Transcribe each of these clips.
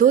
2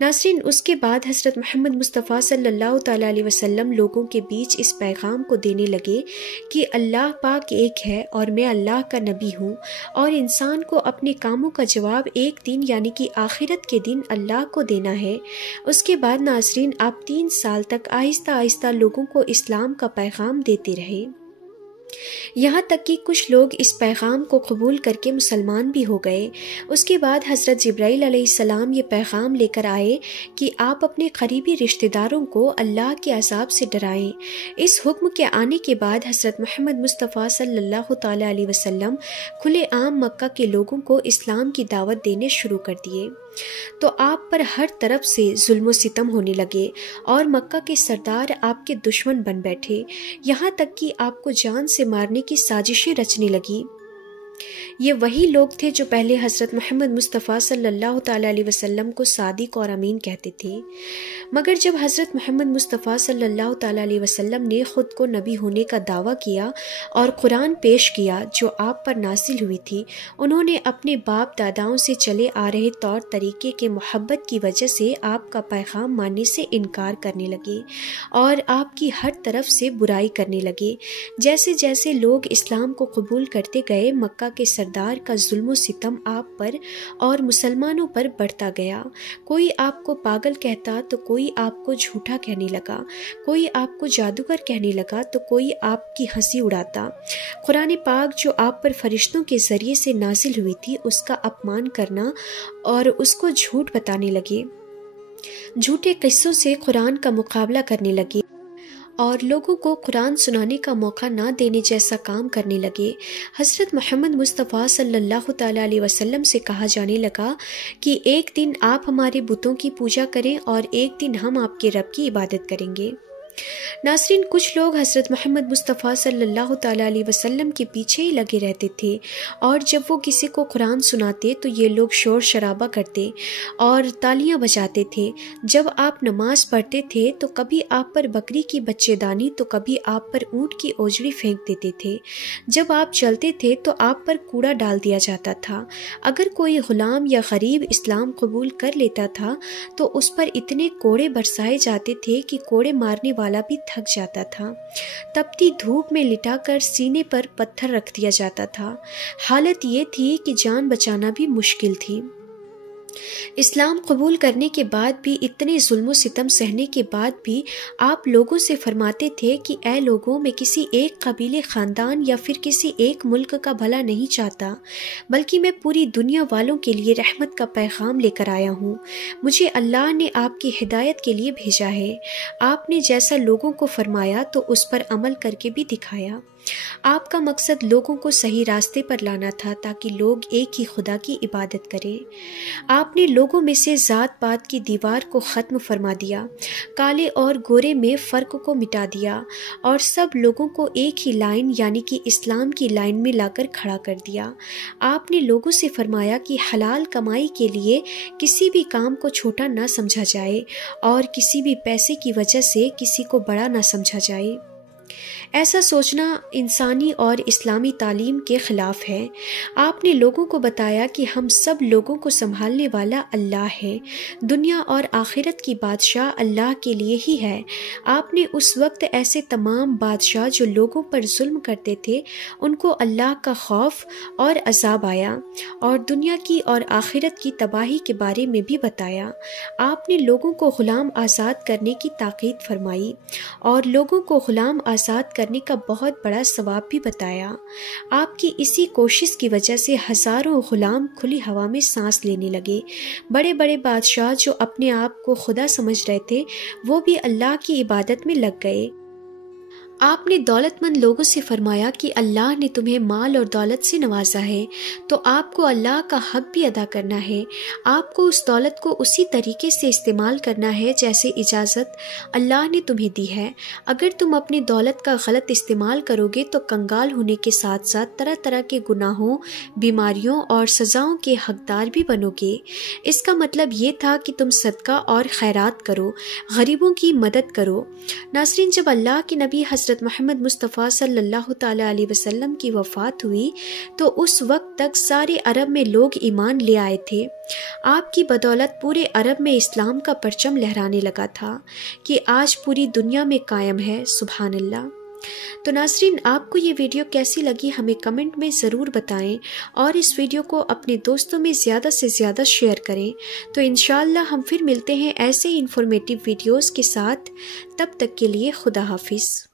ناظرین، اس کے بعد حضرت محمد مصطفیٰ صلی اللہ تعالیٰ علیہ وسلم لوگوں کے بیچ اس پیغام کو دینے لگے کہ اللہ پاک ایک ہے اور میں اللہ کا نبی ہوں، اور انسان کو اپنے کاموں کا جواب ایک دن یعنی کہ آخرت کے دن اللہ کو دینا ہے۔ اس کے بعد ناظرین، آپ 3 سال تک آہستہ آہستہ لوگوں کو اسلام کا پیغام دیتے رہے، یہاں تک کہ کچھ لوگ اس پیغام کو قبول کر کے مسلمان بھی ہو گئے۔ اس کے بعد حضرت جبرائیل علیہ السلام یہ پیغام لے کر آئے کہ آپ اپنے قریبی رشتہ داروں کو اللہ کے عذاب سے ڈرائیں۔ اس حکم کے آنے کے بعد حضرت محمد مصطفیٰ صلی اللہ تعالیٰ علیہ وسلم کھلے عام مکہ کے لوگوں کو اسلام کی دعوت دینے شروع کر دیے، تو آپ پر ہر طرف سے ظلم و ستم ہونے لگے اور مکہ کے سردار آپ کے دشمن بن بیٹھے، یہاں تک کہ آپ کو جان سے مارنے کی سازشیں رچنے لگی۔ یہ وہی لوگ تھے جو پہلے حضرت محمد مصطفیٰ صلی اللہ تعالیٰ علیہ وسلم کو صادق اور امین کہتے تھے، مگر جب حضرت محمد مصطفیٰ صلی اللہ تعالیٰ علیہ وسلم نے خود کو نبی ہونے کا دعویٰ کیا اور قرآن پیش کیا جو آپ پر نازل ہوئی تھی، انہوں نے اپنے باپ داداؤں سے چلے آ رہے طور طریقے کے محبت کی وجہ سے آپ کا پیغام ماننے سے انکار کرنے لگے اور آپ کی ہر طرف سے برائی کرنے لگے۔ جیسے جیسے لوگ اسلام کو قبول کرتے گئے، مکہ کے سردار کا ظلم و ستم آپ پر اور مسلمانوں پر بڑھتا گیا۔ کوئی آپ کو پاگل کہتا تو کوئی آپ کو جھوٹا کہنے لگا، کوئی آپ کو جادوگر کہنے لگا تو کوئی آپ کی ہنسی اڑاتا۔ قرآن پاک جو آپ پر فرشتوں کے ذریعے سے نازل ہوئی تھی اس کا اپمان کرنا اور اس کو جھوٹ بتانے لگے، جھوٹے قصوں سے قرآن کا مقابلہ کرنے لگے اور لوگوں کو قرآن سنانے کا موقع نہ دینے جیسا کام کرنے لگے۔ حضرت محمد مصطفیٰ صلی اللہ تعالیٰ علیہ وسلم سے کہا جانے لگا کہ ایک دن آپ ہمارے بتوں کی پوجا کریں اور ایک دن ہم آپ کے رب کی عبادت کریں گے۔ ناظرین، کچھ لوگ حضرت محمد مصطفیٰ صلی اللہ تعالیٰ علیہ وسلم کے پیچھے ہی لگے رہتے تھے، اور جب وہ کسی کو قرآن سناتے تو یہ لوگ شور شرابہ کرتے اور تالیاں بجاتے تھے۔ جب آپ نماز پڑھتے تھے تو کبھی آپ پر بکری کی بچے دانی تو کبھی آپ پر اونٹ کی اوجڑی پھینک دیتے تھے۔ جب آپ چلتے تھے تو آپ پر کوڑا ڈال دیا جاتا تھا۔ اگر کوئی غلام یا غریب اسلام قبول کر لیتا تھا تو اس پر اتنے کوڑے برسائے جاتے تھے کہ کوڑے مارنے والا بھی تھک جاتا تھا۔ تپتی دھوپ میں لٹا کر سینے پر پتھر رکھ دیا جاتا تھا۔ حالت یہ تھی کہ جان بچانا بھی مشکل تھی۔ اسلام قبول کرنے کے بعد بھی، اتنے ظلم و ستم سہنے کے بعد بھی آپ لوگوں سے فرماتے تھے کہ اے لوگوں، میں کسی ایک قبیلے، خاندان یا پھر کسی ایک ملک کا بھلا نہیں چاہتا، بلکہ میں پوری دنیا والوں کے لیے رحمت کا پیغام لے کر آیا ہوں۔ مجھے اللہ نے آپ کی ہدایت کے لیے بھیجا ہے۔ آپ نے جیسا لوگوں کو فرمایا تو اس پر عمل کر کے بھی دکھایا۔ آپ کا مقصد لوگوں کو صحیح راستے پر لانا تھا تاکہ لوگ ایک ہی خدا کی عبادت کریں۔ آپ نے لوگوں میں سے ذات پات کی دیوار کو ختم فرما دیا، کالے اور گورے میں فرق کو مٹا دیا اور سب لوگوں کو ایک ہی لائن یعنی کہ اسلام کی لائن میں لا کر کھڑا کر دیا۔ آپ نے لوگوں سے فرمایا کہ حلال کمائی کے لیے کسی بھی کام کو چھوٹا نہ سمجھا جائے اور کسی بھی پیسے کی وجہ سے کسی کو بڑا نہ سمجھا جائے۔ ایسا سوچنا انسانی اور اسلامی تعلیم کے خلاف ہے۔ آپ نے لوگوں کو بتایا کہ ہم سب لوگوں کو سنبھالنے والا اللہ ہے، دنیا اور آخرت کی بادشاہ اللہ کے لیے ہی ہے۔ آپ نے اس وقت ایسے تمام بادشاہ جو لوگوں پر ظلم کرتے تھے ان کو اللہ کا خوف اور عذاب آیا اور دنیا کی اور آخرت کی تباہی کے بارے میں بھی بتایا۔ آپ نے لوگوں کو غلام آزاد کرنے کی تاکید فرمائی اور لوگوں کو غلام آزاد کرنے کا بہت بڑا ثواب بھی بتایا۔ آپ کی اسی کوشش کی وجہ سے ہزاروں غلام کھلی ہوا میں سانس لینے لگے۔ بڑے بڑے بادشاہ جو اپنے آپ کو خدا سمجھ رہے تھے وہ بھی اللہ کی عبادت میں لگ گئے۔ آپ نے دولت مند لوگوں سے فرمایا کہ اللہ نے تمہیں مال اور دولت سے نوازا ہے تو آپ کو اللہ کا حق بھی ادا کرنا ہے۔ آپ کو اس دولت کو اسی طریقے سے استعمال کرنا ہے جیسے اجازت اللہ نے تمہیں دی ہے۔ اگر تم اپنی دولت کا غلط استعمال کرو گے تو کنگال ہونے کے ساتھ ساتھ طرح طرح کے گناہوں، بیماریوں اور سزاؤں کے حقدار بھی بنو گے۔ اس کا مطلب یہ تھا کہ تم صدقہ اور خیرات کرو، غریبوں کی مدد کرو۔ ناظرین، جب اللہ کے نبی حضرت حضرت محمد مصطفیٰ صلی اللہ تعالیٰ علیہ وسلم کی وفات ہوئی تو اس وقت تک سارے عرب میں لوگ ایمان لے آئے تھے۔ آپ کی بدولت پورے عرب میں اسلام کا پرچم لہرانے لگا تھا کہ آج پوری دنیا میں قائم ہے۔ سبحان اللہ۔ تو ناظرین، آپ کو یہ ویڈیو کیسی لگی ہمیں کمنٹ میں ضرور بتائیں، اور اس ویڈیو کو اپنے دوستوں میں زیادہ سے زیادہ شیئر کریں۔ تو انشاءاللہ ہم پھر ملتے ہیں ایسے انفارمیٹیو ویڈیوز کے ساتھ، تب تک کے لیے خدا حافظ۔